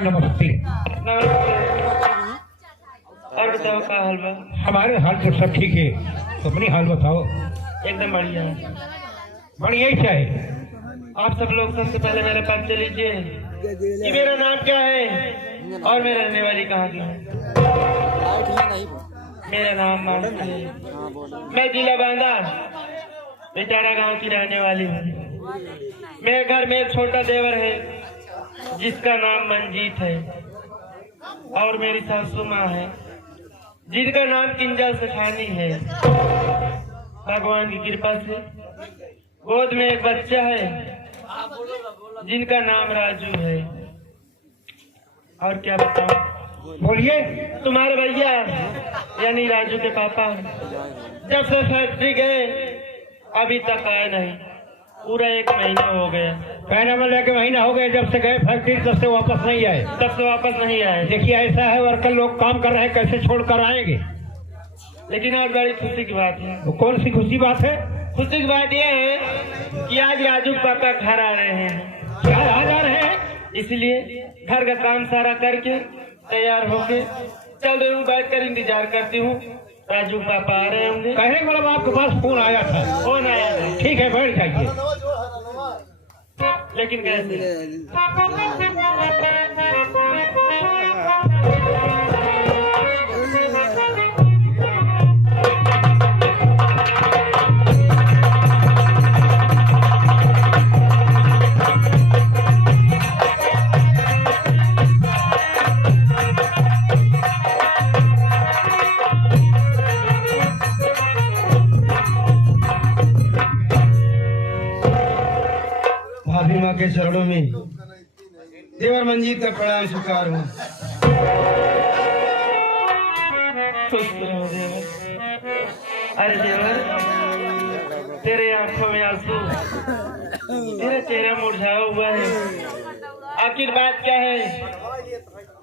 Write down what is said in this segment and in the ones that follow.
नमस्कार नमस्ते। और बताओ क्या हाल बा? हमारे हाल तो सब ठीक है, तो अपनी हाल बताओ। एकदम बढ़िया है। बढ़िया ही चाहे। आप सब लोग सबसे पहले मेरे पास से लीजिए कि मेरा नाम क्या है और मैं रहने वाली कहाँ की हूँ। मेरा नाम मानसी है। मैं जिला बांदा बेचारा गांव की रहने वाली हूँ। मेरे घर में एक छोटा देवर है जिसका नाम मंजीत है और मेरी सासू माँ है जिनका नाम किंजल सेठानी है। भगवान की कृपा से गोद में एक बच्चा है जिनका नाम राजू है। और क्या बताऊं? बोलिए। तुम्हारे भैया यानी राजू के पापा जब से फैक्ट्री गए अभी तक आए नहीं। पूरा 1 महीना हो गया। कहने में लेके महीना हो गया जब से गए फैक्ट्री, तब से वापस नहीं आए। तब से वापस नहीं आए। देखिए ऐसा है, वर्कर लोग काम कर रहे हैं, कैसे छोड़ कर आएंगे। लेकिन आज बड़ी खुशी की बात है। वो कौन सी खुशी बात है? खुशी की बात यह है कि आज राजू के पापा घर आ रहे हैं। क्या आ जा रहे हैं? इसलिए घर का काम सारा करके तैयार होके चल रही हूँ। बैठ कर इंतजार करती हूँ। राजू पापा आ रहे होंगे। कहने मतलब आपके पास फोन आया था? फोन आया था। ठीक है, बैठ जाइए। लेकिन कैसे? भाभी माँ के चरणों में देवर मंजीत का प्रणाम स्वीकार हूँ। खुश रहो देवर। अरे देवर, तेरे आंखों में आंसू, तेरा चेहरा मुरझाया हुआ है। आखिर बात क्या है?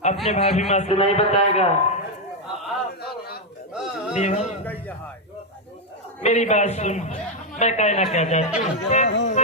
अपने भाभी माँ से नहीं बताएगा? देवर, मेरी बात सुन। मैं कहना क्या चाहती हूँ।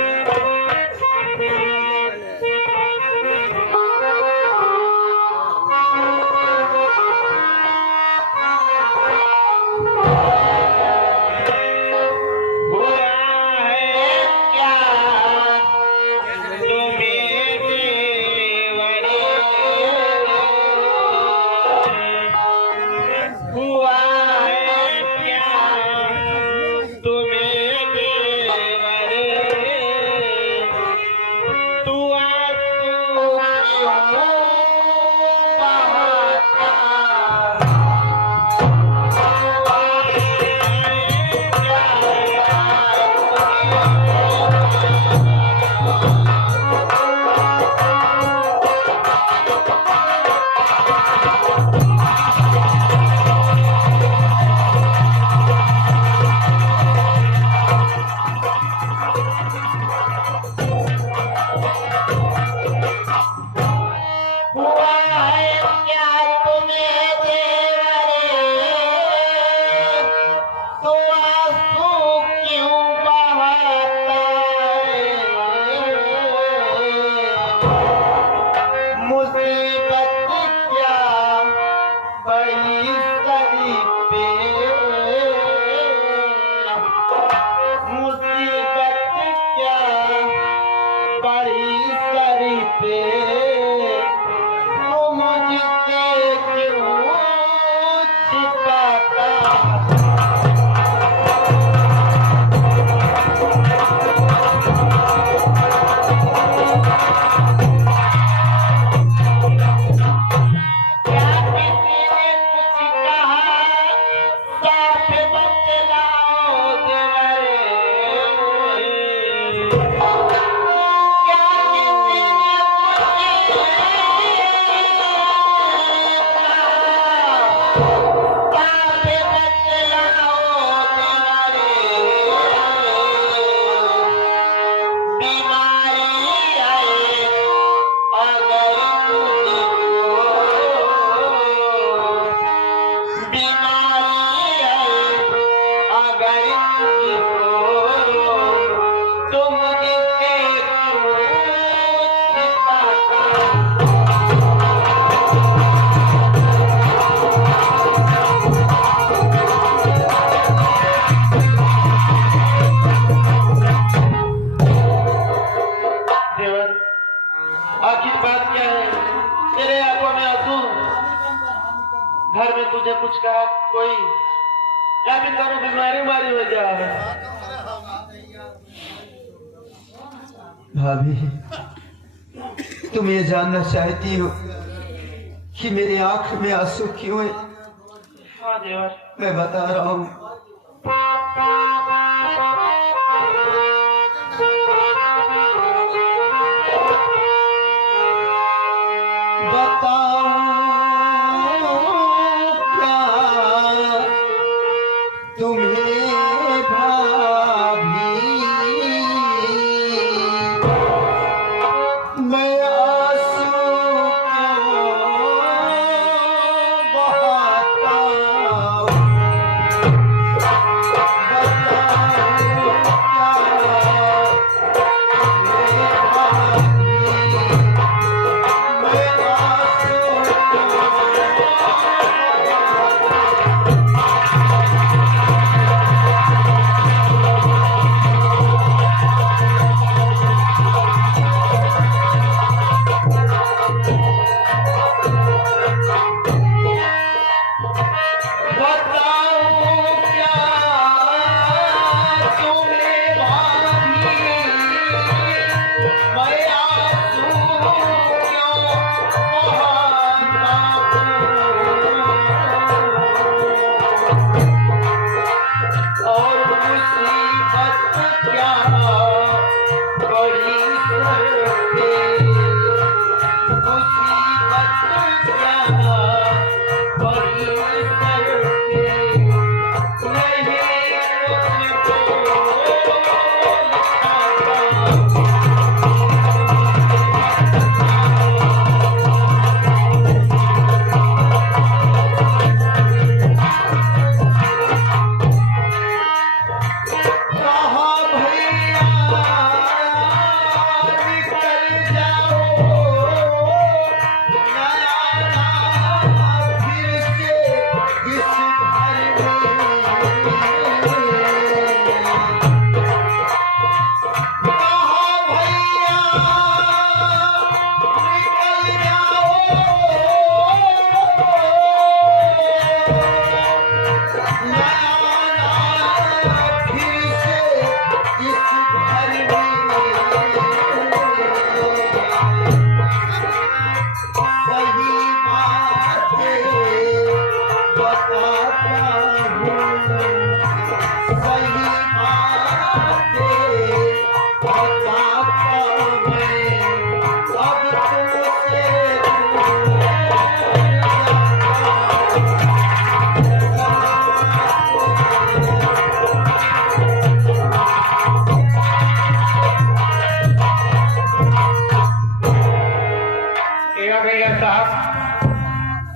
कोई, या फिर करो बीमारी हो जाए। भाभी, तुम ये जानना चाहती हो कि मेरी आंख में आंसू क्यों है? हाँ देवर, मैं बता रहा हूँ।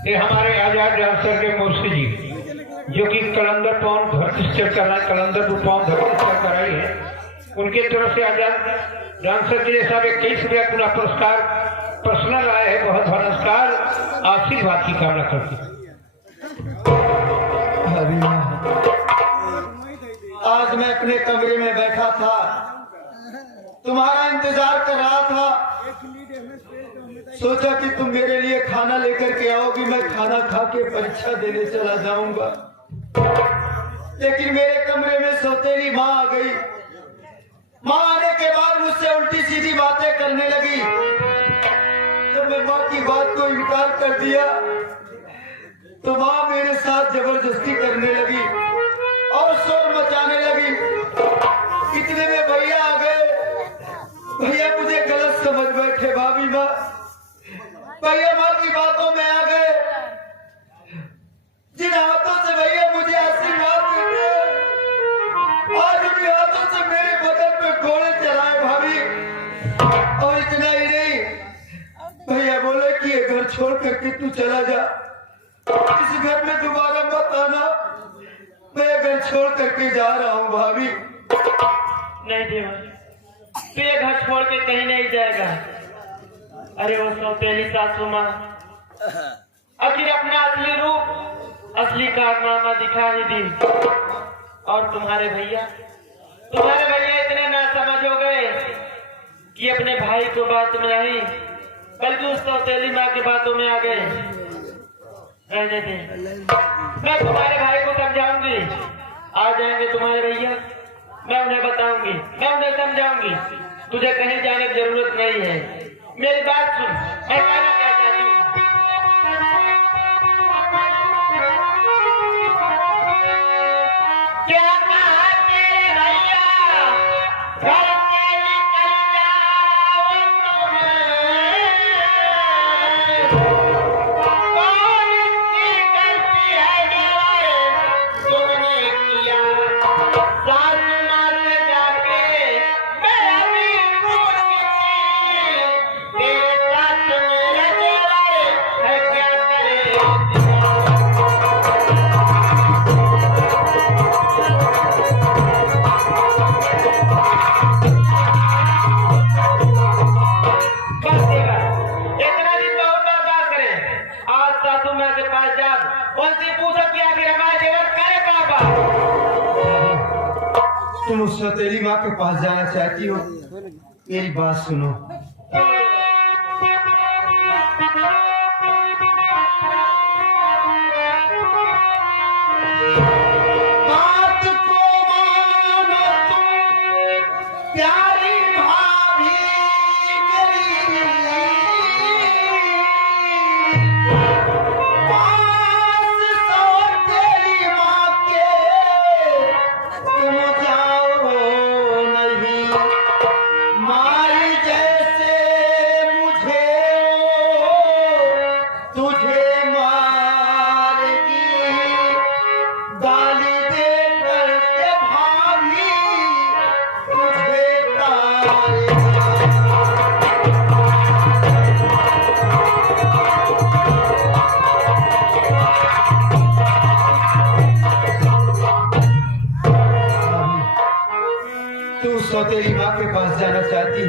ये हमारे आजाद डांसर के मुंशी जी जो कि कलंदर पाउंड धरती कर रहा है, कलंदर पाउंड धरती कर रही है, उनके तरफ से आजाद डांसर के लिए साहब 21 रुपया पूरा पुरस्कार पर्सनल आया है। बहुत बहुत नमस्कार, आशीर्वाद की कामना करती हूँ। आज मैं अपने कमरे में बैठा था, तुम्हारा इंतजार कर रहा था, सोचा कि तुम मेरे लिए खाना लेकर के आओगी, मैं खाना खा के परीक्षा देने चला जाऊंगा। लेकिन मेरे कमरे में सौतेली माँ आ गई। माँ आने के बाद मुझसे उल्टी सीधी बातें करने लगी। जब मैं माँ की बात को इनकार कर दिया तो माँ मेरे साथ जबरदस्ती करने लगी और शोर मचाने लगी। इतने में भैया आ गए। भैया मुझे गलत समझ बैठे, भाभी माँ भैया माँ की बातों में आ गए। जिन हाथों से भैया मुझे आशीर्वाद देते आज उन्हीं हाथों से मेरे बदन पे घोड़े चलाए भाभी। और इतना ही नहीं, भैया बोले कि ये घर छोड़ करके तू चला जा, इस घर में दोबारा मत आना, मैं घर छोड़ करके जा रहा हूँ भाभी। नहीं देवर, तू ये घर छोड़ के कहीं नहीं जाएगा। अरे वो सौतेली सासू माँ आखिर अपना असली रूप, असली कारनामा दिखा ही दी। और तुम्हारे भैया इतने नासमझ हो गए कि अपने भाई को बात में नहीं बल्कि उस सौतेली माँ की बातों में आ गए। रहने दे। मैं तुम्हारे भाई को समझाऊंगी, आ जाएंगे तुम्हारे भैया, मैं उन्हें बताऊंगी, मैं उन्हें समझाऊंगी, तुझे कहीं जाने की जरूरत नहीं है। मेरी बात सुन, मैं कहना क्या चाहती हूँ। क्या कहा तेरे भैया, घर से निकल जाओ तुम्हें। कौन सी गलती है जो तुमने किया? सासू माँ से जाके मैं अभी पूछी थी, तेरे साथ मेरा जेवर है, क्या करे? बस देवर, इतना दिन बहुत बर्बाद करे। आज सासू माँ के पास जा, उनसे पूछो कि आखिर हमारा जेवर करे पापा। तुम उस सौतेली माँ के पास जाना चाहती हो, मेरी बात सुनो। बात को मानो तुम, प्यारी भाभी मेरी, पास सौतेली माँ के तुम जाओ नहीं। माई जैसे मुझे तुझे मारेगी, गाली दे करके भाभी तुझे तारेगी। तू सौतेली माँ के पास जाना चाहती है?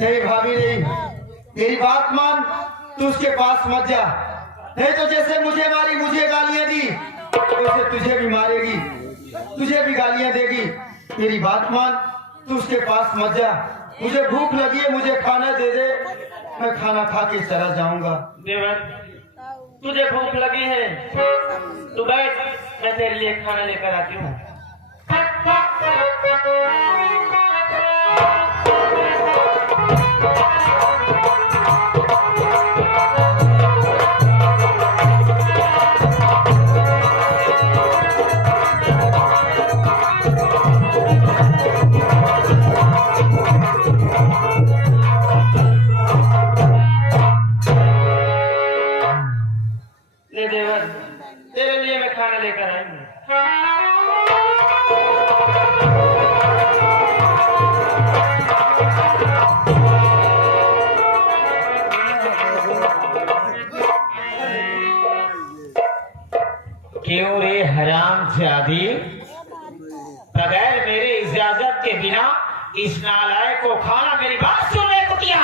नहीं भाभी नहीं, मेरी बात मान, तू उसके पास मत जा। नहीं तो जैसे मुझे मारी, मुझे गालियां दी, वैसे तुझे भी मारेगी, तुझे भी गालियां देगी। मेरी बात मान, तू उसके पास मत जा। मुझे भूख लगी है, मुझे खाना दे दे, मैं खाना खा के चला जाऊंगा। देवर, तुझे भूख लगी है, तू बैठ, मैं तेरे लिए खाना लेकर आती हूँ। ले देवर, तेरे लिए मैं खाना लेकर आई हूँ। क्यों रे हरामजादी, बगैर मेरे इजाजत के बिना इस नालायक को खाना, मेरी बात सुन रे कुतिया।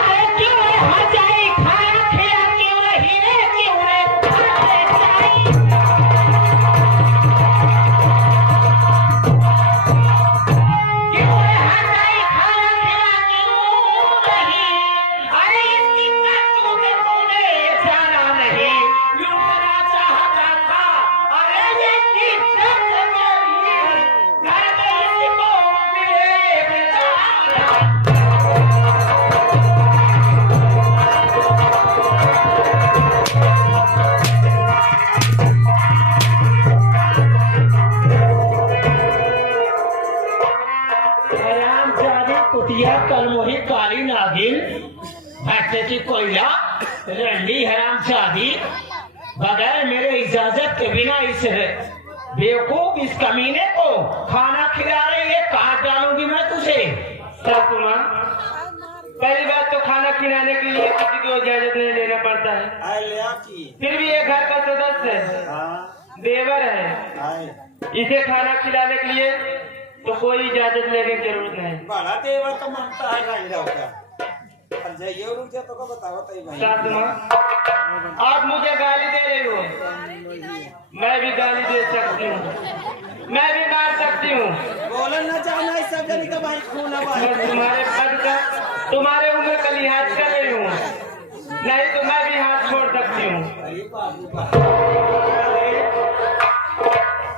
अरे क्यों रे हर जाए खाना खिला, क्यों रही रे, क्यों रे खाना जाए? क्यों रे हर जाए खाना खिला, क्यों रही? अरे इसकी करतूत तूने जाना नहीं, लूटना चाहता था। अरे ये इज्जत मेरी, घर में इसको मिले बेचारा। हरामजादी कुतिया, कलमोही काली नागिन, भट्टे की कोयला, रंडी हरामजादी, बगैर मेरे इजाजत के बिना इस बेवकूफ, इस कमीने को खाना खिला रही है। काट डालूंगी मैं तुझे। सासू माँ, पहली बात तो खाना खिलाने के लिए किसी को इजाजत नहीं लेना पड़ता है। फिर भी ये घर का सदस्य है, देवर है, इसे खाना खिलाने के लिए तो कोई इजाजत लेने की जरूरत नहीं। बड़ा देवर तो मानता है नहीं रहा जाइए रुक जा तो बताओ सासू माँ, आप मुझे गाली दे रही हो, मैं भी गाली दे सकती हूँ, मैं भी मार सकती हूँ। बोलन ना चाहना इस सब का भाई खून है भाई। मैं तुम्हारे पद का, तुम्हारे उम्र का लिहाज कर रही हूँ। नहीं तो मैं भी हाथ छोड़ सकती हूँ।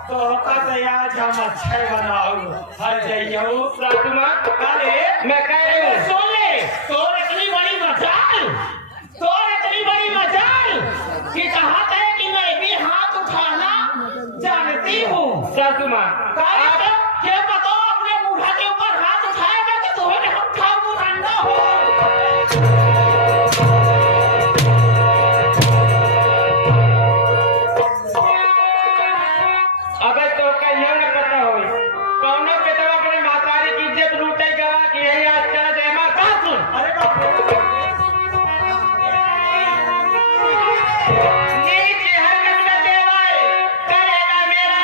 तो होता तो आज हम अच्छे बनाओ हर जाइयो सासुमा अरे मैं कह रही हूँ सुन ले, तोर इतनी बड़ी मजाल कि कहा है कि मैं भी हाथ उठाना जानती हूँ। सासुमा आप क्या बताओ, अपने बूढ़ा के ऊपर हाथ उठाएगा कि तुम्हें हम खाऊ रंडा हो। अगर तो कहियो न पता हो कौनो पेटवा अपने मातारी की इज्जत लूटे गवा कि यही आज चला जाए मां बात सुन। अरे बाप रे नीचे हरकत न देवाए करेगा मेरा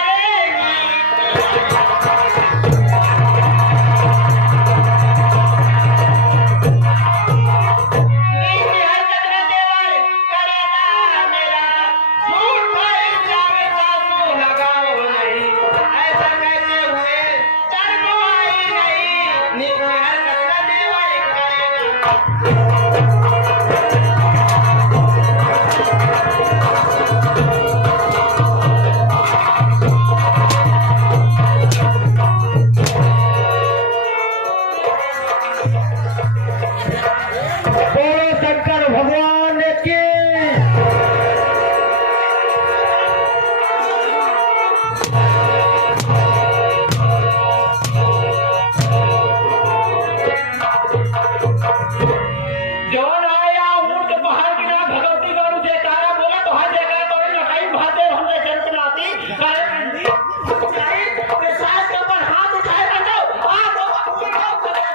नीचे हरकत न देवाए करेगा मेरा झूठ का इल्जाम सासू लगाओ नहीं ऐसा कहते हुए शर्म आई नहीं। नीचे हरकत न देवाए करेगा बोलो शंकर भगवान की। जौन आया ऊंट पहाड़ की ना भगवती गौरू जयकारा बोला तो हर जगह तो लखाई भाते हमने जन्म लाती पेशाब के ऊपर हाथ उठाए रंडो, हाथ उठाओ करे।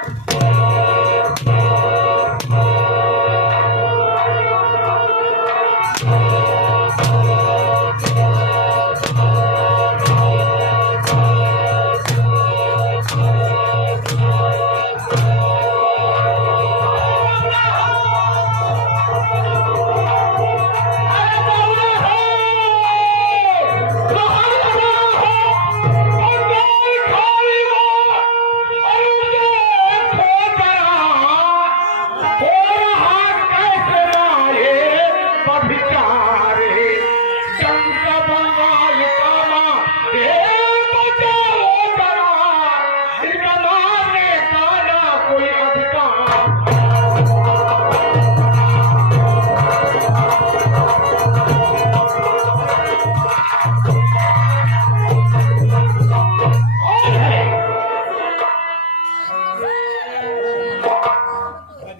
कोई अधिकार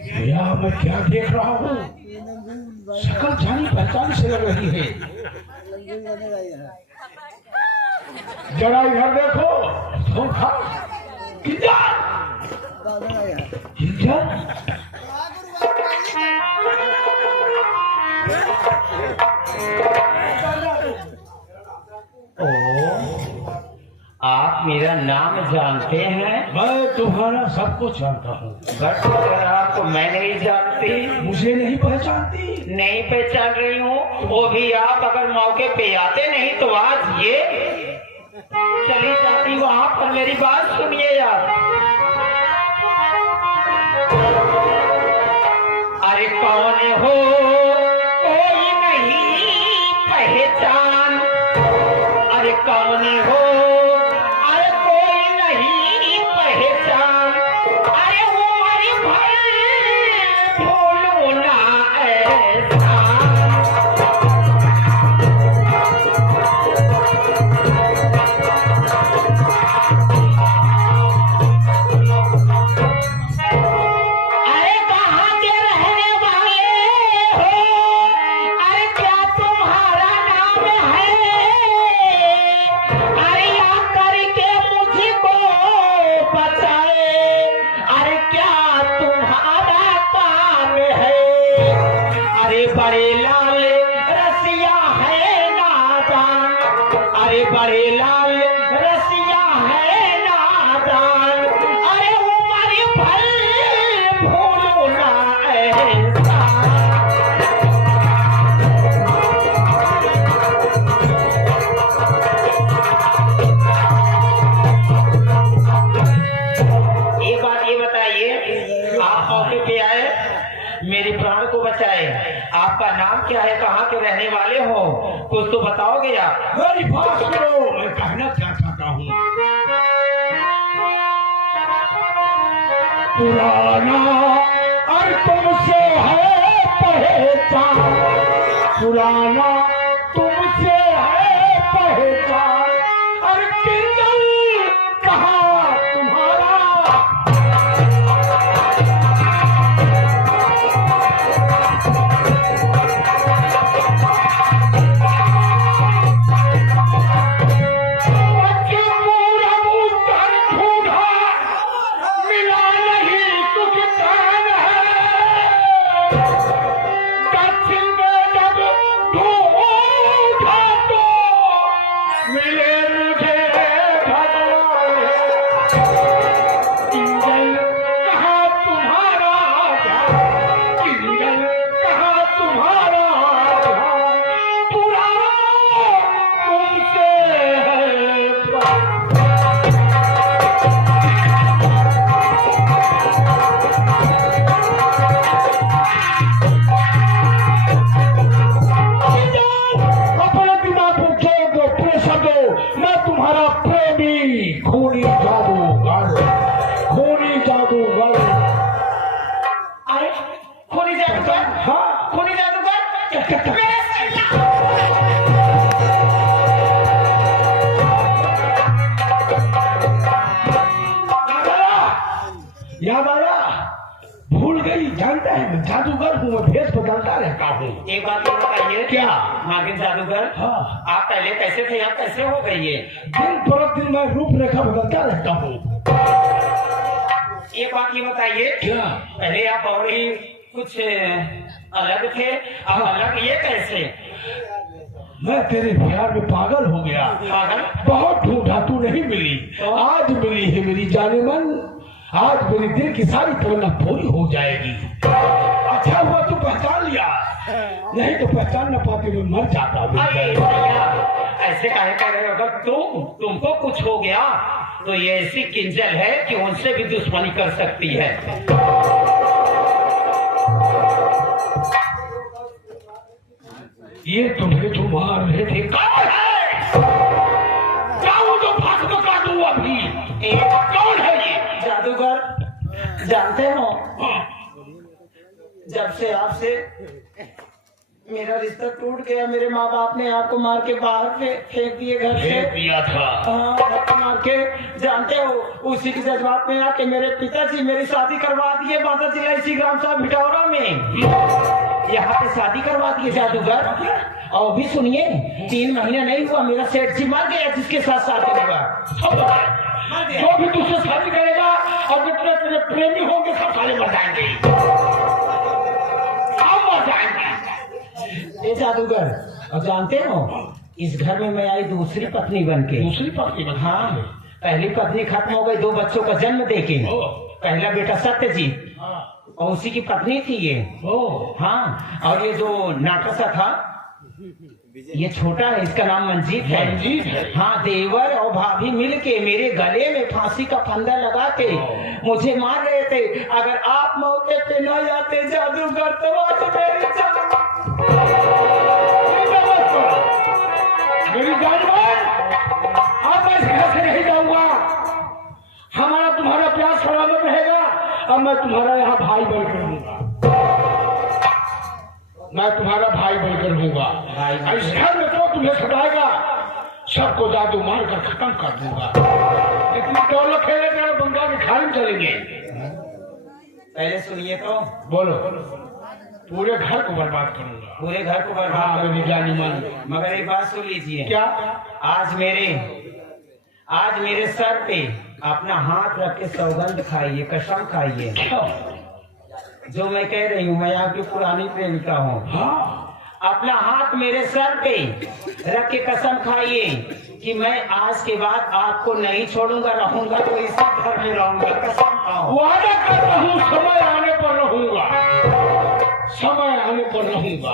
भैया मैं क्या देख रहा हूँ, शकल जानी पहचान से लग रही है। जरा इधर देखो, धोखा किधर ओ, आप मेरा नाम जानते हैं? मैं तुम्हारा सब कुछ जानता हूँ। बट अगर आपको मैं नहीं जानती, मुझे नहीं पहचानती। नहीं पहचान रही हूँ, वो भी आप अगर मौके पे आते नहीं तो आज ये चली जाती वहां पर। मेरी बात सुनिए यार। अरे कौन हो कोई नहीं पहचान, अरे कौन हो अरे कोई नहीं पहचान, अरे वो हरी भर भूलो ना ऐसा। अरे कहाँ के रहने वाले हो, अरे क्या तुम्हारा नाम है, अरे या करके मुझको बताए, अरे क्या तुम्हारा काम है। अरे बड़े लाल रसिया है नादान, अरे बड़े लाल रसिया है नादान, अरे उम्र भर भूलो ना ऐसा। एक बात ये बताइए, आप मौके पे आए, मेरे प्राण को बचाए, रहने वाले हो, कुछ तो बताओगे आप। मेरी बात सुनो, मैं कहना क्या चाहता हूँ। पुराना और तुमसे है पहचान, पुराना तुमसे है पहचान, और किंजल कहाँ तुम्हारा। याद आया, भूल गई। जानता है मैं जादूगर हूँ, मैं भेष बदलता रहता हूँ। एक बात और बताइए, क्या? नागिन जादूगर, हाँ। आप पहले कैसे थे, आप कैसे हो गई ये? दिन प्रतिदिन मैं रूपरेखा बदलता रहता हूँ। एक बात ये बताइए, क्या? पहले आप और ही कुछ अलग थे, अब अलग ये कैसे? मैं तेरे प्यार में पागल हो गया। पागल? बहुत ढूंढा, तू नहीं मिली। आज मिली है मेरी जाने मन, आज मेरी दिल की सारी तमन्ना पूरी हो जाएगी। अच्छा हुआ तू पहचान लिया, नहीं तो पहचान न पाते मैं मर जाता। अरे भैया, ऐसे काहे कह रहे हो? अगर तुमको कुछ हो गया तो ये ऐसी किंजल है कि उनसे भी दुश्मनी कर सकती है। ये तुम्हें जो मार रहे थे कौन है? जाऊं तो फांस बता दूं अभी। कौन है ये? जादूगर, जानते हो जब से आपसे मेरा रिश्ता टूट गया, मेरे माँ बाप ने आपको मार के बाहर फेंक दिए घर से। फेंक दिया था? हाँ, मार के। जानते हो, उसी के जज्बात में आके मेरे पिताजी मेरी शादी करवा दिए बांदा जिला इसी ग्राम सभा भिटौरा में। यहाँ पे शादी करवा दिए जादूगर। और भी सुनिए, 3 महीना नहीं हुआ मेरा सेठ जी मर गया जिसके साथ शादी हुआ। जो भी तुझसे शादी करेगा और जितने तेरे प्रेमी होंगे सब सारे मर जाएंगे, सब मर जाएंगे। ये जादूगर, और जानते हो इस घर में मैं आई दूसरी पत्नी बन के। दूसरी पत्नी बन? हाँ, पहली पत्नी खत्म हो गई 2 बच्चों का जन्म देके। पहला बेटा सत्यजीत और उसी की पत्नी थी ये। हाँ, और ये जो नाटक था ये छोटा है, इसका नाम मंजीत है। मंजीत है? हाँ, देवर और भाभी मिलके मेरे गले में फांसी का फंदा लगा के मुझे मार रहे थे। अगर आप मौके पे न जाते जादूगर तो आज मेरी जान। मेरी जानवर, अब मैं इस घर से नहीं जाऊंगा। हमारा तुम्हारा प्यार सलामत रहेगा। अब मैं तुम्हारा यहाँ भाई बनकर रहूंगा, मैं तुम्हारा भाई बनकर रहूंगा। इस घर में तो तुम्हें सताएगा, सबको जादू मार कर खत्म कर दूंगा। इतनी दौलत खेलेंगे और बंगाल की खाली चलेंगे। पहले सुनिए तो। बोलो। पूरे घर को बर्बाद करूंगा। पूरे घर को बर्बाद मेरी जानी मन। मगर एक बात सुन लीजिए। क्या? आज मेरे सर पे अपना हाथ रख के सौगंध खाइए, कसम खाइए। जो मैं कह रही हूँ, मैं आपकी पुरानी प्रेमिका हूँ। हाँ। अपना हाथ मेरे सर पे रख के कसम खाइए कि मैं आज के बाद आपको नहीं छोड़ूंगा, रहूंगा तो इसी घर में रहूंगा। कसम खाओ। वादा करता हूँ, समय आने पर रहूंगा, समय आने पर रहूंगा।